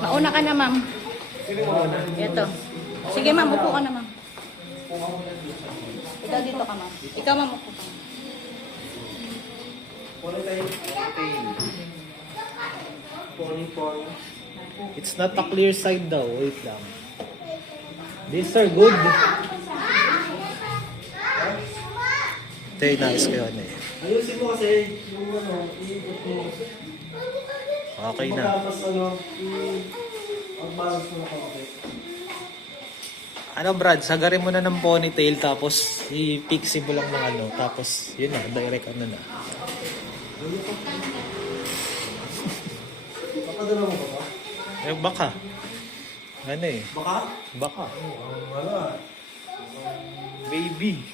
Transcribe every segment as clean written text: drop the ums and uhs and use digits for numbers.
Mauna ka na, ma'am. Ito. Sige, ma'am. Upo ka na, ma'am. Ikaw dito ka, ma'am. Ikaw, ma'am. Upo ka. It's not a clear side daw. Wait lang. These are good. Ito yung nais ko yun eh. Ayusin mo kasi yung iikot mo. Okay na. Tapos ang balance mo na konti. Ano Brad, sagarin mo na ng ponytail tapos i-pixie mo lang ng ano. Tapos yun na, direct ano na. Papadala mo ba ba? Eh baka. Ano eh. Baka? Baka. Wala. Baby.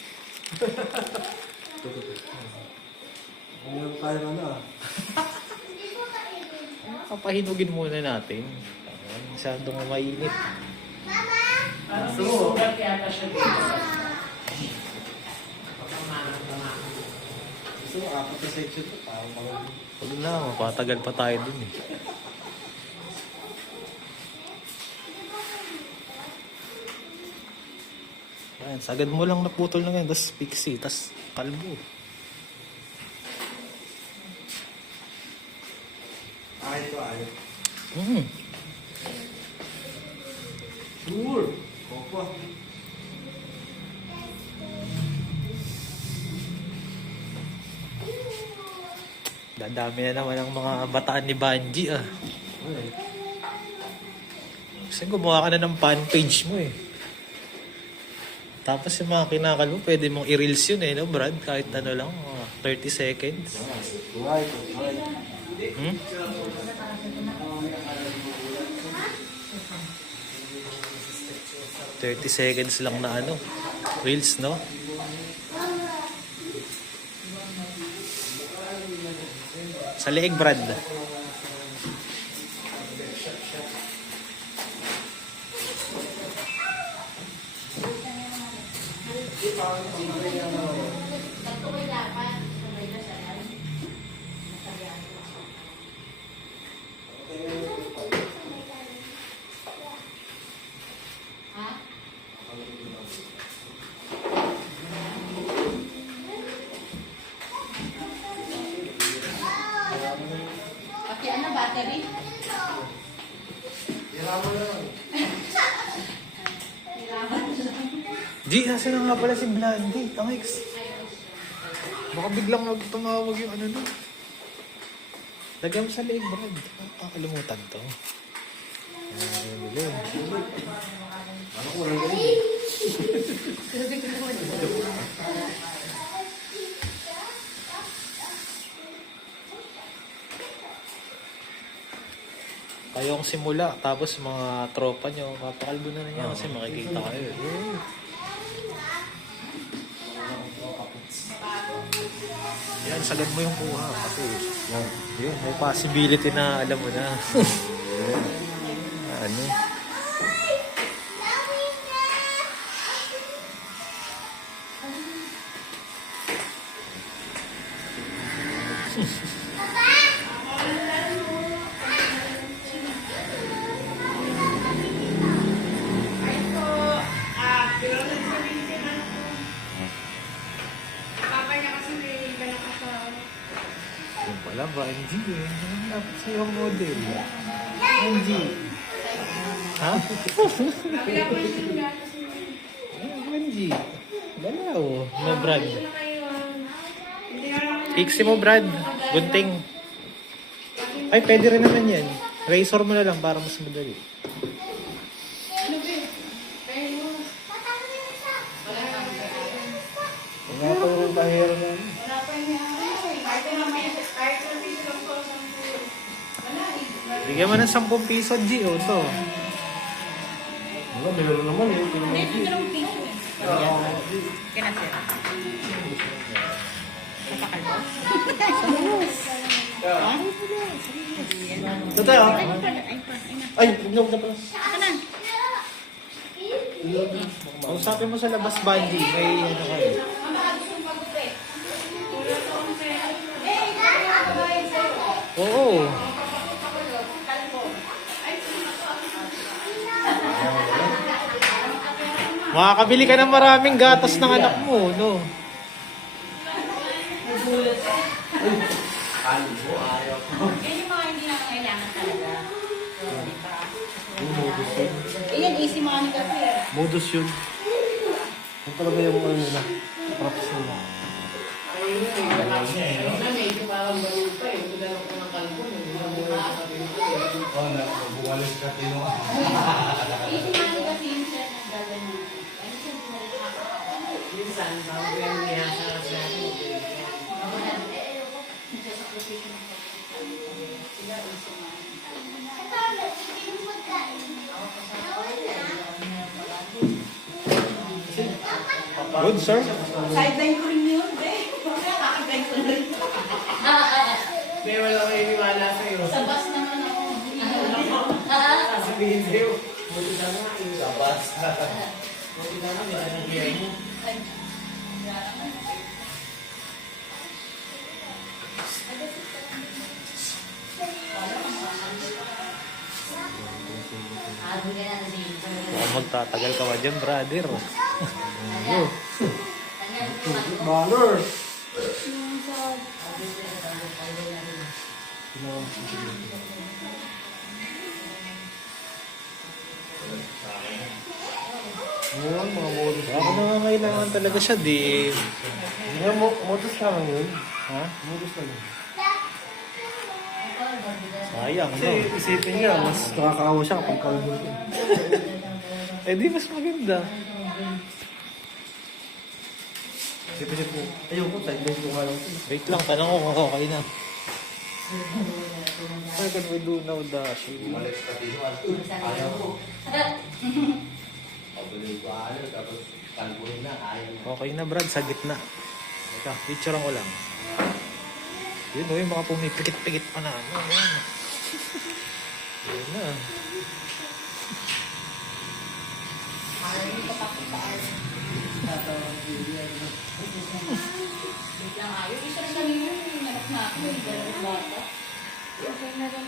Ngayon tayo na. Kapahinugin muna natin. Masyadong mainit. Sugat yata siya dito. Gusto mo, apat na section to. Huwag na, mapatagal pa tayo dun eh. Ayan, sagad mo lang naputol na ngayon, tapos pixie, tapos kalbo. Ito, ayaw. Sure. Opa. Dadami na naman ang mga bataan ni Banji ah. Kasi gumawa ka na ng fan page mo eh. Tapos yung mga kinakalo, pwede mong i-reels yun eh, no Brad? Kahit ano lang, 30 seconds. Right. 30 seconds lang na ano, reels, no? Sa leeg, Brad. Okay, ano battery? G, nasa na nga pala si Blandy, Tangex. Baka biglang tumawag yung ano nun. Lagyan mo sa leeg, Brad. Kakalimutan to. Ano ko lang ganun? Kayong simula, tapos mga tropa nyo, papakalbo na niya kasi makikita kayo. Yan, sagad mo yung kuha kasi yun, may possibility na alam mo na. Ano? Yung pala ba, NG eh. Dapat sa'yo ang model. NG. Ha? NG. Galaw. No, Brad. Pixie mo, Brad. Gunting. Ay, pwede rin naman yan. Razor mo na lang para mas madali. Nga pa yung bahero na. Bigyan mo ng 10 piso, G, o to. Wala, meron naman eh. Ito yung piso eh. Kinasir. Napakalbo? Ito tayo. Ay, Ay, huwag na pala. ito na. Usapin mo sa labas, Banji. May ano kayo. Oo. Makakabili ka ng maraming gatas ng anak mo, no? Yan yung mga hindi na kailangan talaga. Yan, easy money kasi. Modus yun. Ito talaga yung ano nila. Props nila. Easy money kasi yung siya ng gagawin. Good, sir. Sideline ko rin yun, be. Kakagay ko rin. May wala ko iniwala sa'yo. Sa bus naman ako. Sasabihin sa'yo. Buti na nga eh. Sa bus. Buti na nga, may nangyay mo. Baka magtatagal ka pa dyan, brother. Baller! Ngayon, mga modus. Baka nangangailangan talaga siya, di. Ngayon, modus ka lang yun. Ha? Modus ka lang. Sayang, Kasi no? isipin niya, mas nakakaawa siya kapag kalbun ko. Eh, di mas maganda. Isipin niya po, ayoko, sideline ko nga lang ito. Wait lang, tanong ko kung okay na. Why can we do now the shade? Okay na, Brad, sa gitna. Teka, picturean ko lang. Yun, yung mga pumipikit-pikit pa na. Ano, yan. Yun na. Wait lang ah. Yung isa sa inyo, yung nanak na ako, yung dalawang bata. Okay na lang.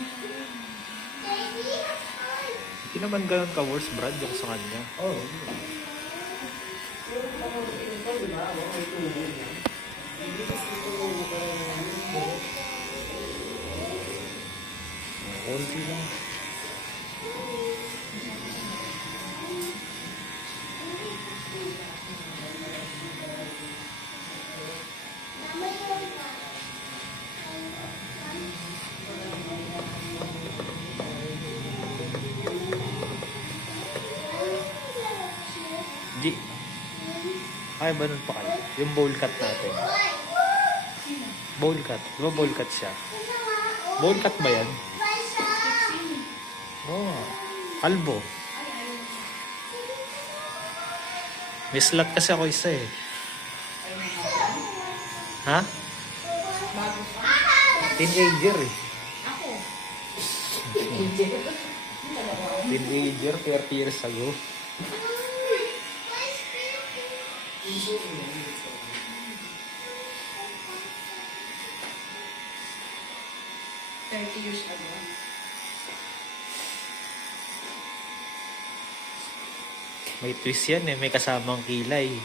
Hindi naman ganun ka-worse, Brad, yung sa kanya. Oo. Konti lang. G. Ay, ba nun pa kayo? Yung bowl cut natin. Bowl cut. Di ba bowl cut siya? Bowl cut ba yan? Oo. Oh, kalbo. May slot kasi ako isa eh. Ha? Teenager eh. Ako. Teenager 30 years ago. Years ago. May twist yan eh. May kasamang kilay.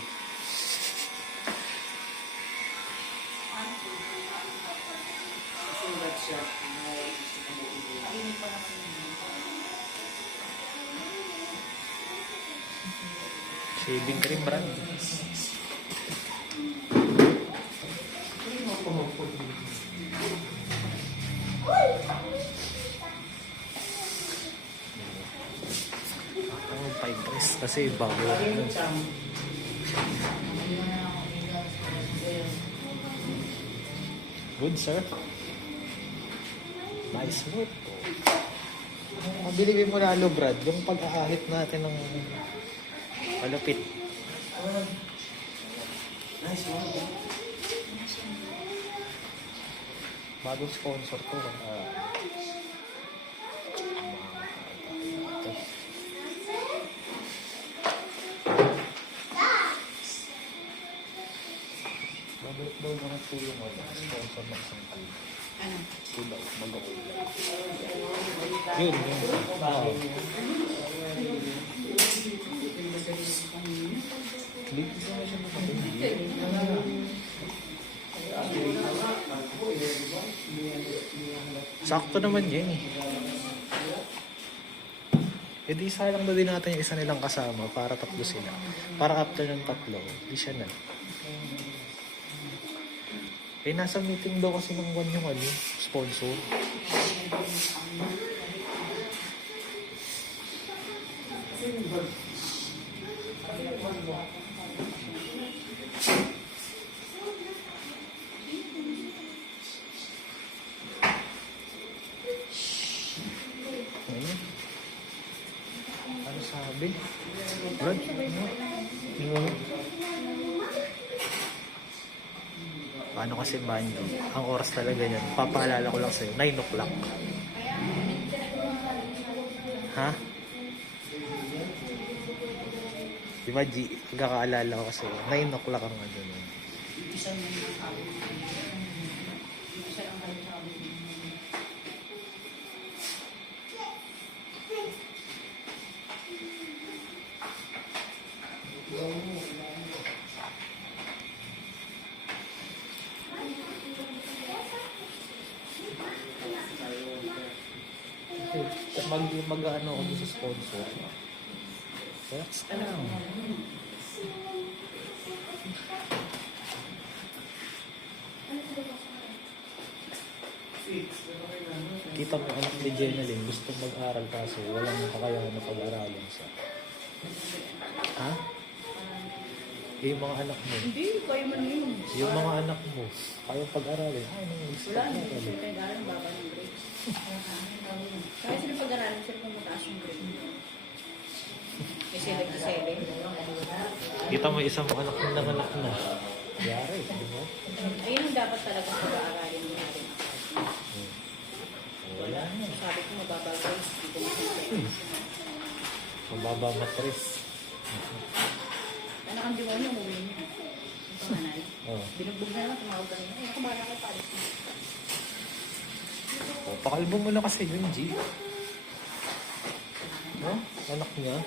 Shaving cream, Brad. Ang 5 press kasi bago. Good, sir. Nice move. Mabilibin mo lalo, Brad, yung pag-aahit natin ng palupit. Nice one. Bagong sponsor ko. Babalik daw naman po yung sponsor ng isang kalma. Ano? Ito daw, mag-uulay. Yun, yun. Dito na siya nakatindi. Sakto naman yan eh. E di salang na din natin yung isa nilang kasama para tatlo sila. Para after ng tatlo, di siya na. Eh nasa meeting daw kasi ng one yung ano, sponsor. Ano sabi? Brad? Ano? Paano kasi banyo? Ang oras talaga yan. Papaalala ko lang sa'yo. 9 o'clock. Ha? Diba G? Pagkakaalala ko kasi 9 o'clock ang ano nun. Mag-ano ako sa sponsor. Relax ka lang. Kita mo anak ni Jenalyn, gusto mag-aral kaso walang kakayahan na pag-aralin siya. Ha? Yung mga anak mo. Hindi, kayo man yun. Yung mga anak mo, kayang pag-aralin. Ay, nung gusto Wala, na hindi sila kailangan baba ng grades. Kaya sila pag-aralan sila kung mataas yung grade. Kasi nag-7. Kita mo isang anak ng anak na. Yari, di ba? Ayun ang dapat talaga pag-aaralin mo natin. Wala na. Sabi ko mababa grades, hindi ko masasaya. Mababa matris. Anak ang demonyo, umuwi niya. Yung panganay. Oh. Binugbog na lang, tumawag ka niya. Ay, kumara ka pa. Alis na. Oh, pakalbo mo na kasi yun, G. No? Anak niya.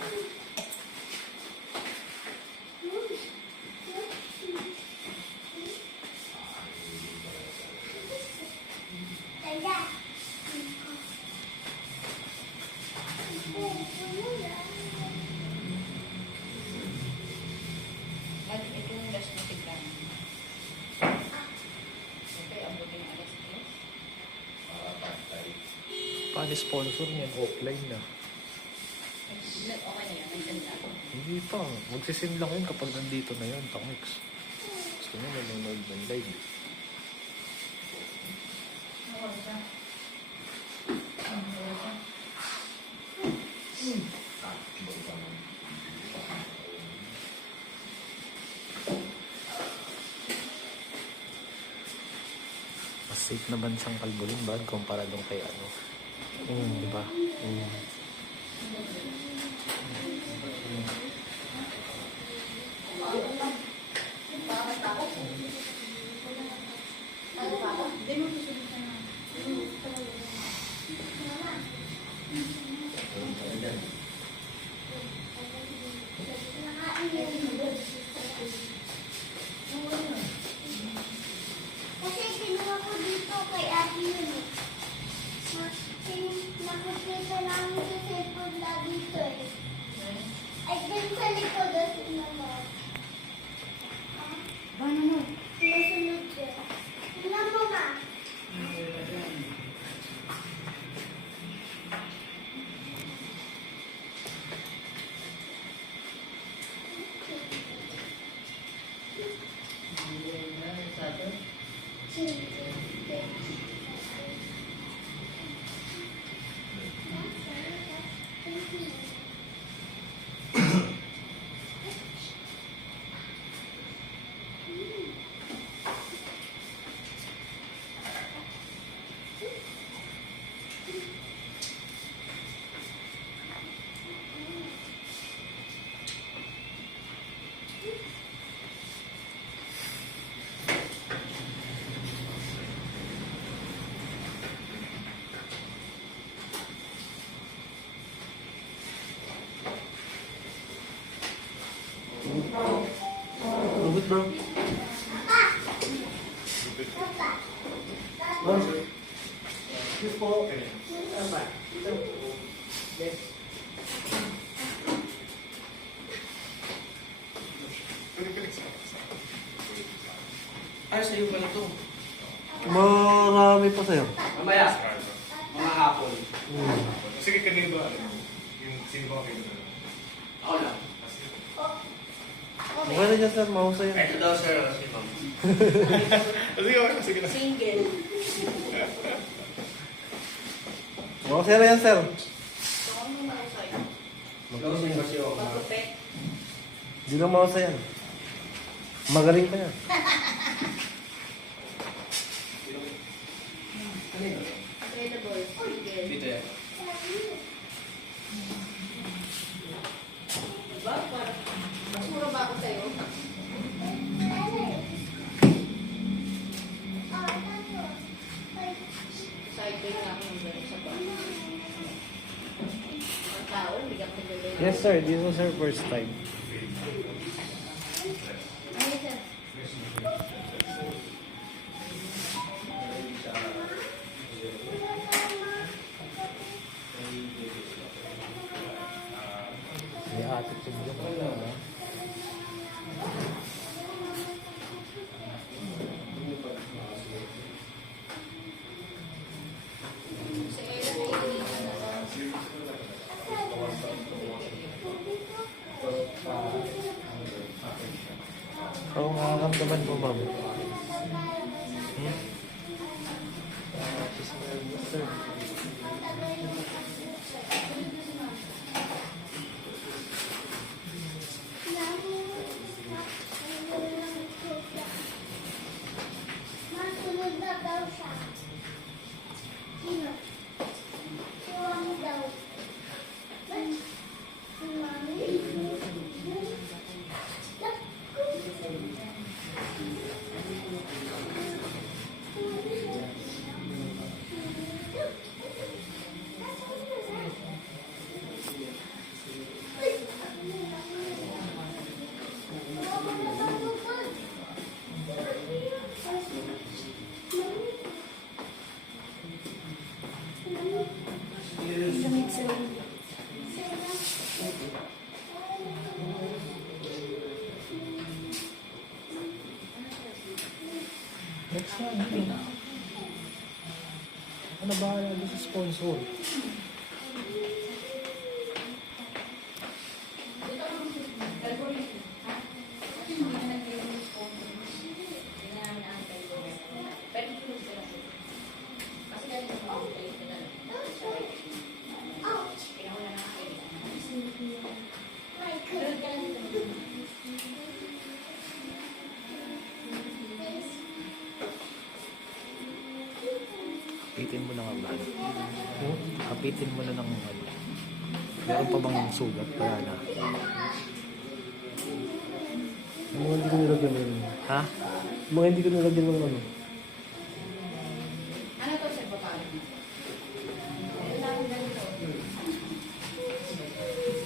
Ito yung last na tigran. Okay, abutin ang alas 3. Paano sponsor niyan? Offline na. Okay na yan, nandyan na. Hindi pa. Magsisim lang yun kapag nandito na yun. Tangix. Gusto mo nanonood ng live. Mas safe na bansang Kalbuling ba kumpara doon kay ano? Diba? Kasi kinuha ko dito kay Ate yun eh. Nakikita namin sa cellphone na dito eh. Ay, dyan sa likod o sinunod. Paano mo? Sinusunod siya. Tingnan mo ma. Excuse po. Ano ba? Yes. Ay, sa'yo pala to. Marami pa sa'yo. Mamaya. Mga hapon. Sige, kanino ba? Yung sino ba kayo? Ako lang. Okay na dyan, sir. Mahusay yan. Ito daw, sir. Si ma'am. Sige na. Single. Mahusay na yan, sir. So, ano mahusay? Magaling kasi ako. Magupit. Hindi lang mahusay yan. Magaling pa yan. Kanino? Available. Single. Dito yan. Diba? Mas mura ba ako sa'yo? Cycle nga ako ng ganun sa bar. Ang tao, bigyan ko nila. Yes, sir. This was her first time. Ay, sir. May attitude yung Si Ella ay iniwan na lang. Oo, makakamdaman mo, ma'am. Sir. Masunod na daw siya. Sino? Si Wang daw. Si Mami? Next na, hindi. Ano ba doon sa sponsor? Kapitin mo na nga ba? Kapitin mo na ng ano. Meron pa bang sugat? Wala na. Yung mga hindi ko nilagyan ng ano. Ha? Yung mga hindi ko nilagyan ng ano. Ano to sa babae?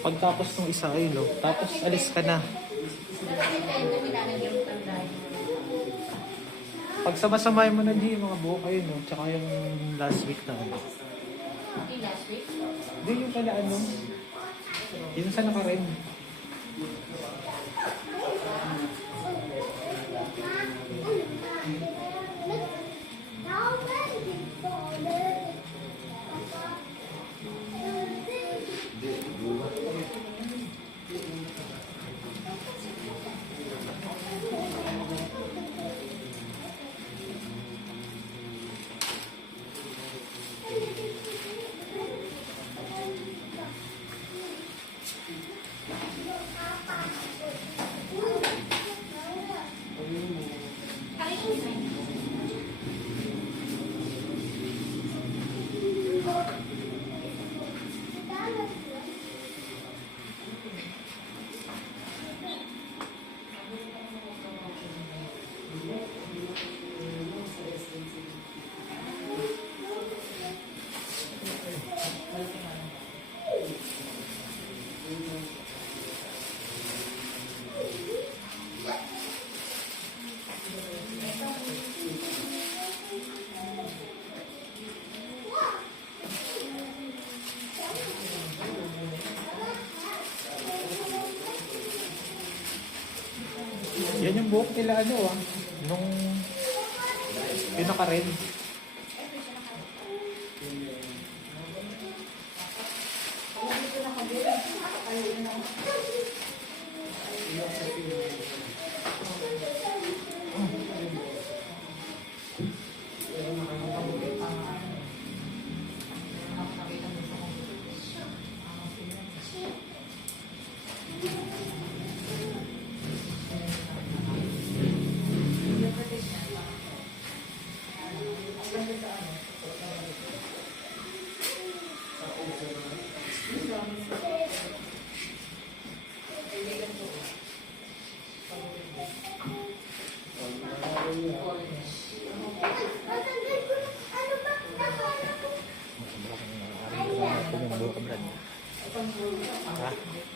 Pagtapos ng isa ay no, tapos alis ka na. Dapat yung na nilalagyan mo ng dahil. Pag sama-samay mo na di mga buhok ayun no, tsaka yung last week na ano. Hindi last week. Hindi yung pala ano, yun sa naka-red. buhok nila ano nung pinaka-red.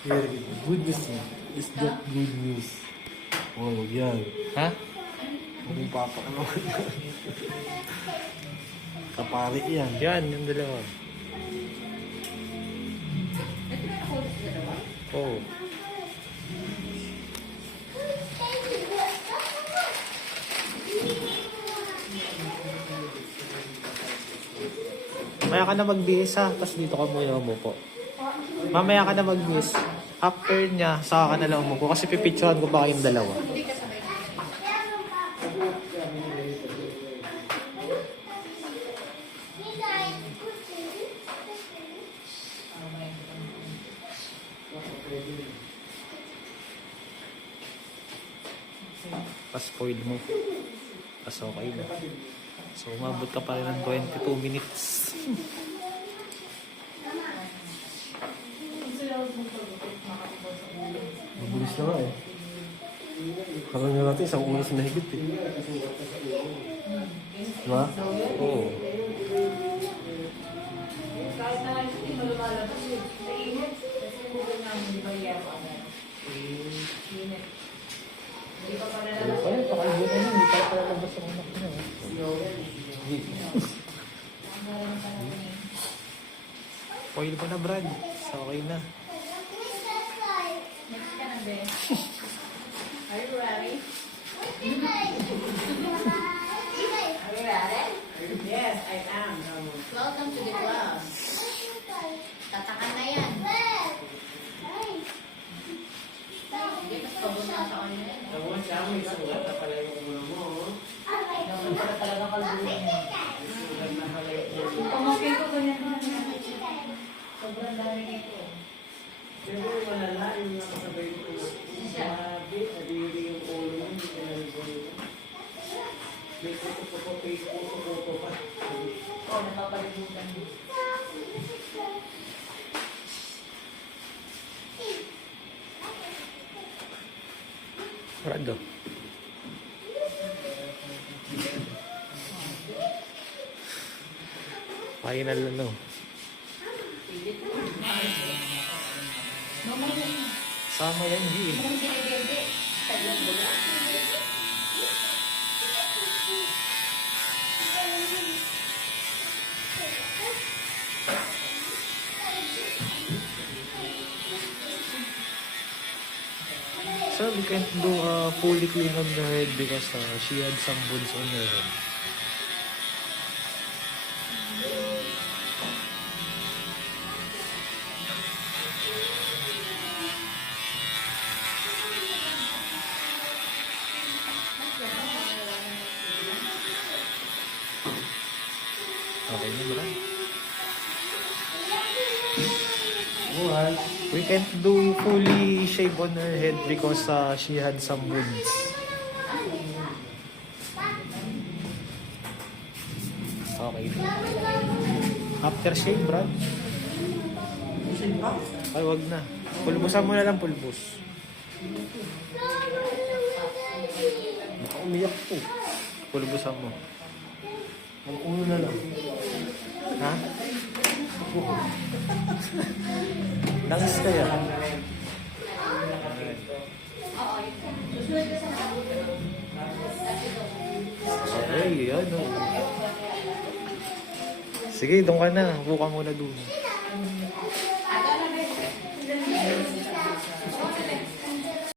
Very good news. Is that good news? Oh, yan. Ha? Yung papa ka naman. Kapari yan. Yan, yung dalawa. Ito na ako sa dalawa. Oo. Mamaya ka na magbihis ha, tapos dito ka muna umupo. Mamaya ka na magbihis. After niya, saka ka na lang umupo kasi pipicturean ko ba kayong dalawa. Hindi ka sabay. Pa-spoil mo. Tapos okay na. So, umabot ka pa rin ng 22 minutes. Mabulis na nga eh. Karoon nga natin isang oras na higit eh. Diba? Oo. Kahit na hindi mo lumalabas yun. Sa init. Kasi kung namin, di ba yero agad? Init. Hindi pa pala lalabas. Ayun, pakalibutan yun. Hindi pa palabas ang anak niya. Spoil mo na, Brad. So, okay na. Next ka na, Ben. Are you ready? Are you ready? Yes, I am. Welcome to the class. Tatakan na yan. Hindi, mas pabot na sa kanya yan. Tawag siya, may sulat na pala yung ulo mo. Dapat pala talaga kalbuhin yan. Sulat na pala yung ulo mo. Pamangkin ko ganyan na. Sobrang dami nito. Siyempre, malala yung nakasabay ko. Sabi, adiri yung ulo mo, hindi ka nalibol. May puto-puto, Facebook, pa. Oo, napapalibutan mo. Brad, oh. Final ano. Sama yan, G. Kung sinibindi, taglong bula. So we can't do a fully clean on her head because she had some wounds on her head. Okay na, Brad. Alright. We can't do fully shave on her head because she had some wounds. Okay. After shave, Brad. Ay, wag na. Pulbusan mo na lang, pulbus. Baka umiyak to. Pulbusan mo. Ang ulo na lang. Ha? Nangis kaya? Okay, yan o. Sige, doon ka na. Buka muna doon.